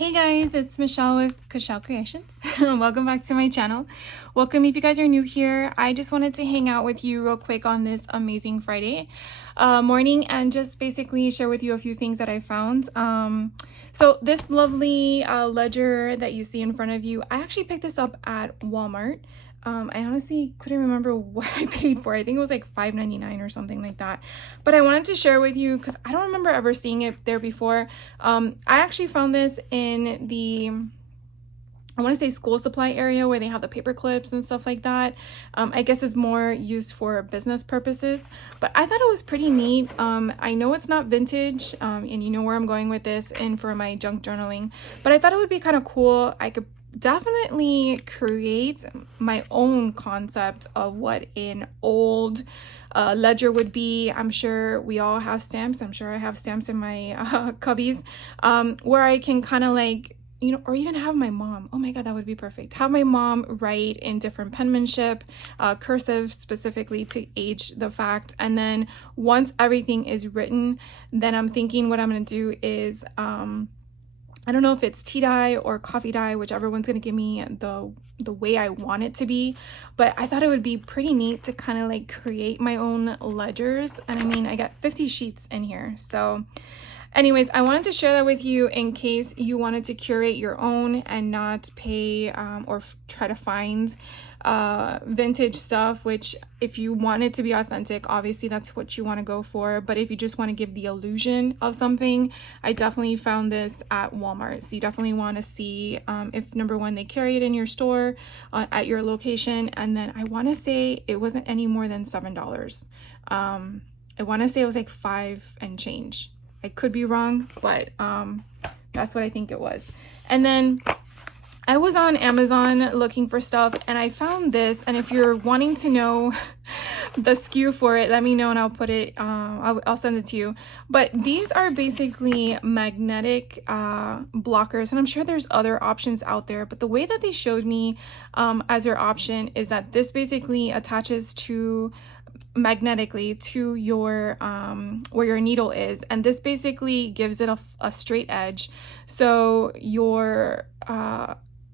Hey guys, it's Michelle with Kashal Creations. Welcome back to my channel. Welcome if you guys are new here. I just wanted to hang out with you real quick on this amazing Friday morning and just basically share with you a few things that I found. So this lovely ledger that you see in front of you, I actually picked this up at Walmart. I honestly couldn't remember what I paid for. I think it was like $5.99 or something like that. But I wanted to share with you because I don't remember ever seeing it there before. I actually found this in the, I want to say school supply area where they have the paper clips and stuff like that. I guess it's more used for business purposes, but I thought it was pretty neat. I know it's not vintage, and you know where I'm going with this and for my junk journaling, but I thought it would be kind of cool. I could definitely create my own concept of what an old ledger would be. I'm sure we all have stamps. I'm sure I have stamps in my cubbies where I can kind of like, you know, or even have my mom. Oh my God, that would be perfect. Have my mom write in different penmanship, cursive specifically to age the fact. And then once everything is written, then I'm thinking what I'm going to do is, I don't know if it's tea dye or coffee dye, whichever one's going to give me the way I want it to be. But I thought it would be pretty neat to kind of like create my own ledgers. And I mean, I got 50 sheets in here. So anyways, I wanted to share that with you in case you wanted to curate your own and not pay or try to find vintage stuff, which if you want it to be authentic, obviously that's what you want to go for. But if you just want to give the illusion of something, I definitely found this at Walmart. So you definitely want to see if number one, they carry it in your store at your location. And then I want to say it wasn't any more than $7. I want to say it was like 5 and change. I could be wrong, but that's what I think it was. And then I was on Amazon looking for stuff and I found this. And if you're wanting to know the SKU for it, let me know and I'll put it, I'll send it to you. But these are basically magnetic blockers. And I'm sure there's other options out there, but the way that they showed me as your option is that this basically attaches to magnetically to your where your needle is, and this basically gives it a straight edge, so your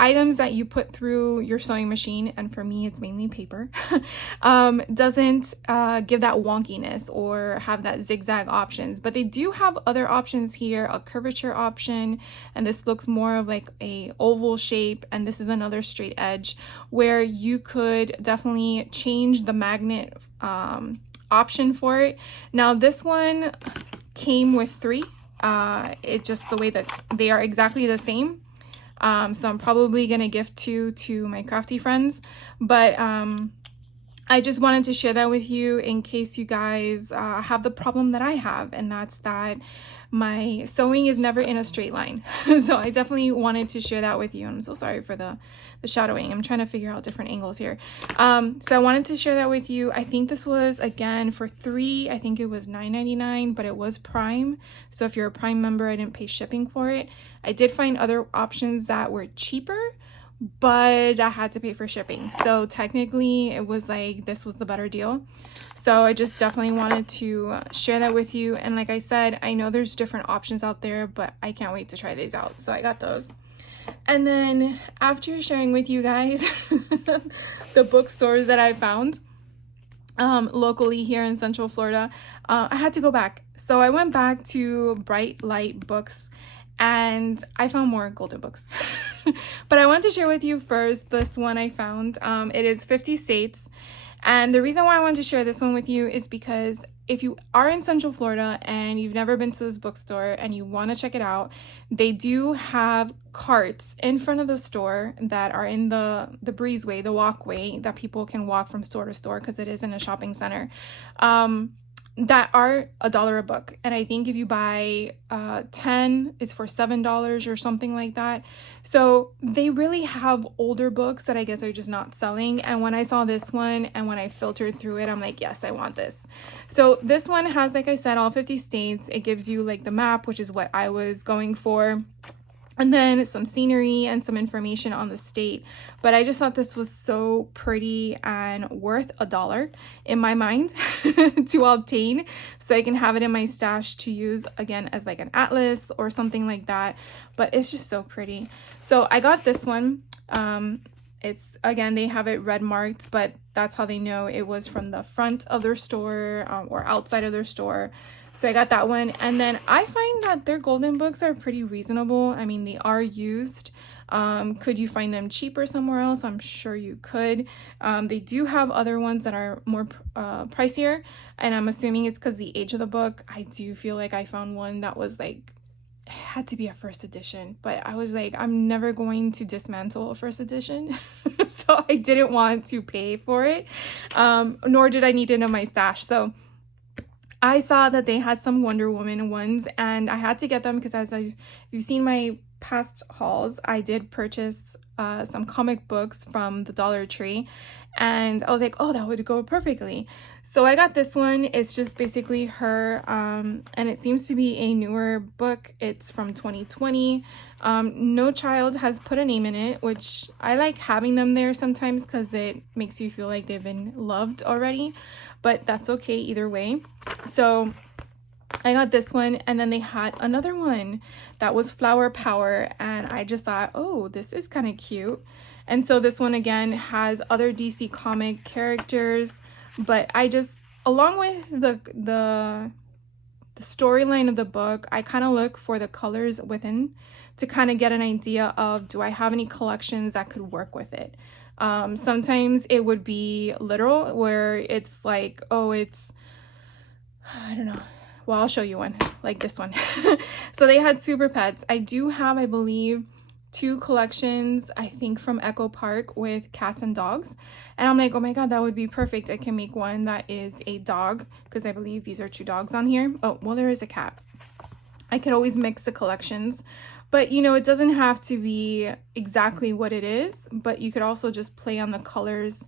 items that you put through your sewing machine, and for me it's mainly paper, doesn't give that wonkiness or have that zigzag options. But they do have other options here, a curvature option, and this looks more of like a oval shape, and this is another straight edge where you could definitely change the magnet option for it. Now this one came with 3. It just the way that they are exactly the same. So I'm probably gonna gift 2 to my crafty friends, but I just wanted to share that with you in case you guys have the problem that I have, and that's that my sewing is never in a straight line. So I definitely wanted to share that with you. I'm so sorry for the shadowing. I'm trying to figure out different angles here. So I wanted to share that with you. I think this was, again, for 3, I think it was $9.99, but it was Prime. So if you're a Prime member, I didn't pay shipping for it. I did find other options that were cheaper, but I had to pay for shipping. So technically it was like, this was the better deal. So I just definitely wanted to share that with you. And like I said, I know there's different options out there, but I can't wait to try these out. So I got those. And then after sharing with you guys the bookstores that I found locally here in Central Florida, I had to go back. So I went back to Bright Light Books and I found more Golden Books. But I want to share with you first this one I found. It is 50 States. And the reason why I wanted to share this one with you is because if you are in Central Florida and you've never been to this bookstore and you want to check it out, they do have carts in front of the store that are in the breezeway, the walkway that people can walk from store to store because it is in a shopping center. That are $1 a book, and I think if you buy 10, it's for $7 or something like that. So they really have older books that I guess are just not selling. And when I saw this one and when I filtered through it, I'm like, yes, I want this. So this one has, like I said, all 50 states. It gives you like the map, which is what I was going for. and then some scenery and some information on the state. But I just thought this was so pretty and worth $1 in my mind to obtain, so I can have it in my stash to use again as like an atlas or something like that. But it's just so pretty. So I got this one. It's, again, they have it red marked, but that's how they know it was from the front of their store or outside of their store. So I got that one. And then I find that their golden books are pretty reasonable. I mean, they are used. Could you find them cheaper somewhere else? I'm sure you could. They do have other ones that are more pricier, and I'm assuming it's because the age of the book. I do feel like I found one that was like, it had to be a first edition, but I was like, I'm never going to dismantle a first edition. So I didn't want to pay for it, nor did I need it in my stash. So I saw that they had some Wonder Woman ones, and I had to get them because if you've seen my past hauls, I did purchase some comic books from the Dollar Tree, and I was like, oh, that would go perfectly. So I got this one. It's just basically her, and it seems to be a newer book. It's from 2020. No child has put a name in it, which I like having them there sometimes because it makes you feel like they've been loved already, but that's okay either way. So I got this one, and then they had another one that was Flower Power, and I just thought, oh, this is kind of cute. And so this one again has other DC comic characters, but I just, along with the storyline of the book, I kind of look for the colors within to kind of get an idea of, do I have any collections that could work with it? Sometimes it would be literal, where it's like, oh, it's, I don't know. Well, I'll show you one, like this one. So they had Super Pets. I do have, I believe, 2 collections, I think from Echo Park, with cats and dogs. And I'm like, oh my God, that would be perfect. I can make one that is a dog, because I believe these are 2 dogs on here. Oh, well, there is a cat. I could always mix the collections. But, you know, it doesn't have to be exactly what it is, but you could also just play on the colors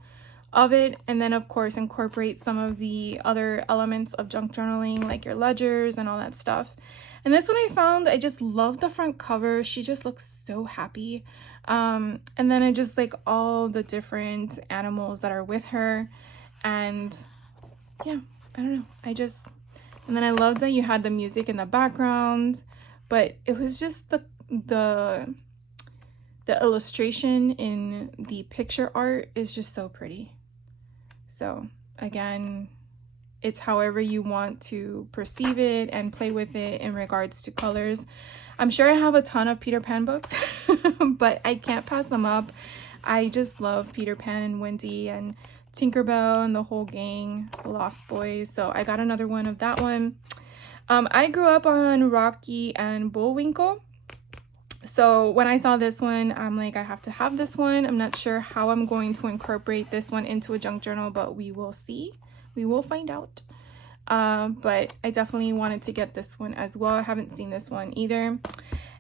of it, and then of course incorporate some of the other elements of junk journaling, like your ledgers and all that stuff. And this one I found, I just love the front cover. She just looks so happy. And then I just like all the different animals that are with her, and yeah, I don't know, and then I love that you had the music in the background, but it was just the illustration in the picture art is just so pretty. So again, it's however you want to perceive it and play with it in regards to colors. I'm sure I have a ton of Peter Pan books, but I can't pass them up. I just love Peter Pan and Wendy and Tinkerbell and the whole gang, the Lost Boys. So I got another one of that one. I grew up on Rocky and Bullwinkle. So when I saw this one, I'm like, I have to have this one. I'm not sure how I'm going to incorporate this one into a junk journal, but we will see. We will find out. But I definitely wanted to get this one as well. I haven't seen this one either.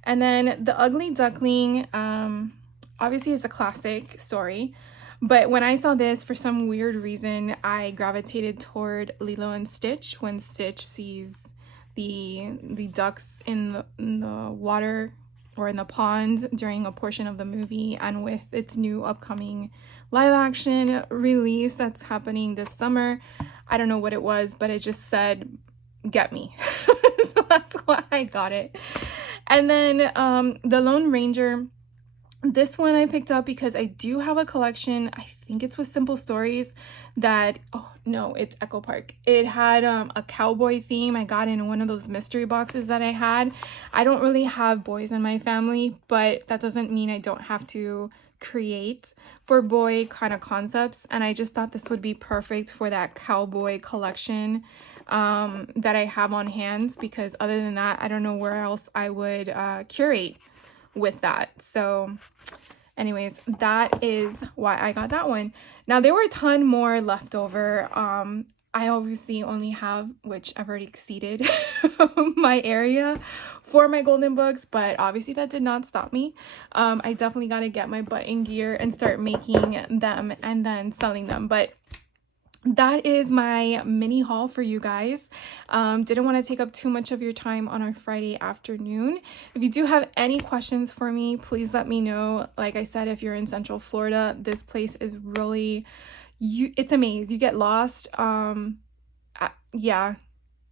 And then The Ugly Duckling, obviously it's a classic story. But when I saw this, for some weird reason, I gravitated toward Lilo and Stitch when Stitch sees the ducks in the water or in the pond during a portion of the movie, and with its new upcoming live action release that's happening this summer. I don't know what it was, but it just said, get me. So that's why I got it. And then The Lone Ranger, this one I picked up because I do have a collection, I think it's with Simple Stories, that, oh no, it's Echo Park. It had a cowboy theme. I got in one of those mystery boxes that I had. I don't really have boys in my family, but that doesn't mean I don't have to create for boy kind of concepts, and I just thought this would be perfect for that cowboy collection that I have on hand, because other than that, I don't know where else I would curate with that. So anyways, that is why I got that one. Now there were a ton more left over. I obviously only have, which I've already exceeded my area for my golden books, but obviously that did not stop me. I definitely got to get my butt in gear and start making them and then selling them. But that is my mini haul for you guys. Didn't want to take up too much of your time on our Friday afternoon. If you do have any questions for me, please let me know. Like I said, if you're in Central Florida, this place is really, it's a maze. You get lost. Yeah,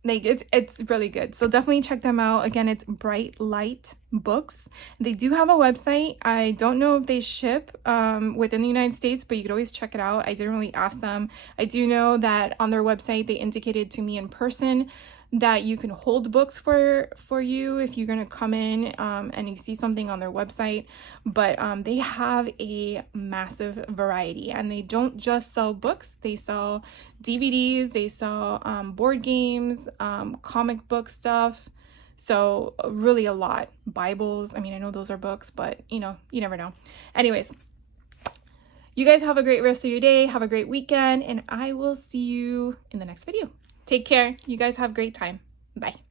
like it's really good, so definitely check them out. Again, it's Bright Light Books. They do have a website. I don't know if they ship within the United States, but you could always check it out. I didn't really ask them. I do know that on their website they indicated to me in person that you can hold books for you if you're gonna come in and you see something on their website. But they have a massive variety, and they don't just sell books. They sell DVDs, they sell board games, comic book stuff. So really a lot. Bibles. I mean, I know those are books, but you know, you never know. Anyways, you guys have a great rest of your day. Have a great weekend, and I will see you in the next video. Take care. You guys have a great time. Bye.